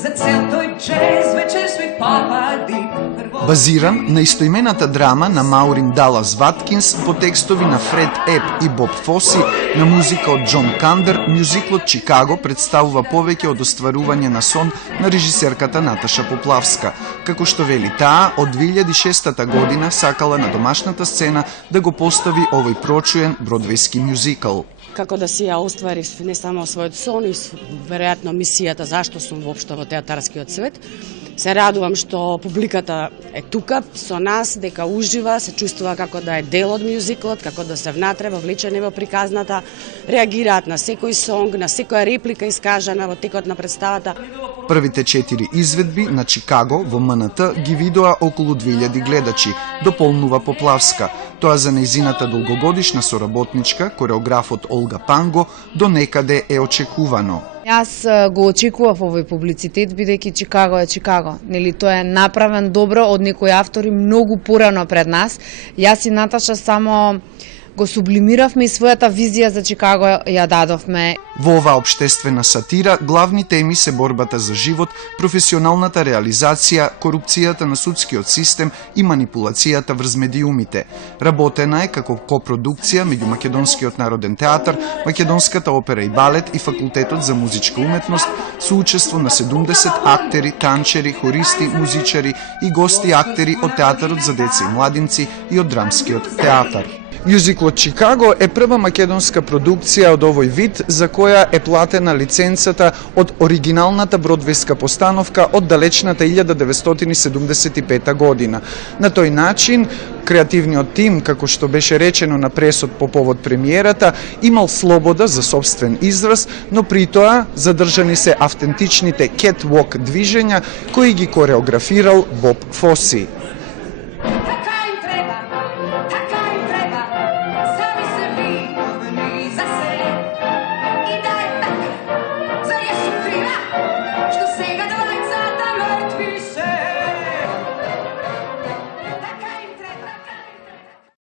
за цел тој джез вечер свой папа Дип. Базиран на истоимената драма на Маурин Далас Ваткинс по текстови на Фред Еп и Боб Фоси, на музика од Џон Кандер, мюзиклот Чикаго представува повеќе од остварување на сон на режисерката Наташа Поплавска. Како што вели таа, од 2006 година сакала на домашната сцена да го постави овој прочуен бродвејски мюзикл. Како да си ја оствари не само својот сон и веројатно мисијата зашто сум воопшто во театарскиот свет. Се радувам што публиката е тука со нас, дека ужива, се чувствува како да е дел од мюзиклот, како да се внатре, вовлечени во приказната, реагираат на секој сонг, на секоја реплика искажана во текот на представата. Првите 4 изведби на Чикаго во МНТ ги видоа околу 2000 гледачи, дополнува Поплавска. Тоа за нејзината долгогодишна соработничка, кореографот Олга Панго, до некаде е очекувано. Јас го очекував овој публицитет, бидејќи Чикаго е Чикаго. Нели, тоа е направен добро од некои автори многу порано пред нас. Јас и Наташа само го сублимиравме и својата визија за Чикаго ја дадовме. Во оваа обштествена сатира главни теми се борбата за живот, професионалната реализација, корупцијата на судскиот систем и манипулацијата врз медиумите. Работена е како копродукција меѓу Македонскиот народен театар, Македонската опера и балет и Факултетот за музичка уметност со учество на 70 актери, танчери, хористи, музичари и гости актери од театарот за деца и младинци и од драмскиот театар. Мюзиклот Чикаго е прва македонска продукција од овој вид за која е платена лиценцата од оригиналната бродвејска постановка од далечната 1975 година. На тој начин, креативниот тим, како што беше речено на пресот по повод премиерата, имал слобода за собствен израз, но при тоа задржани се автентичните кетвок движења кои ги кореографирал Боб Фоси.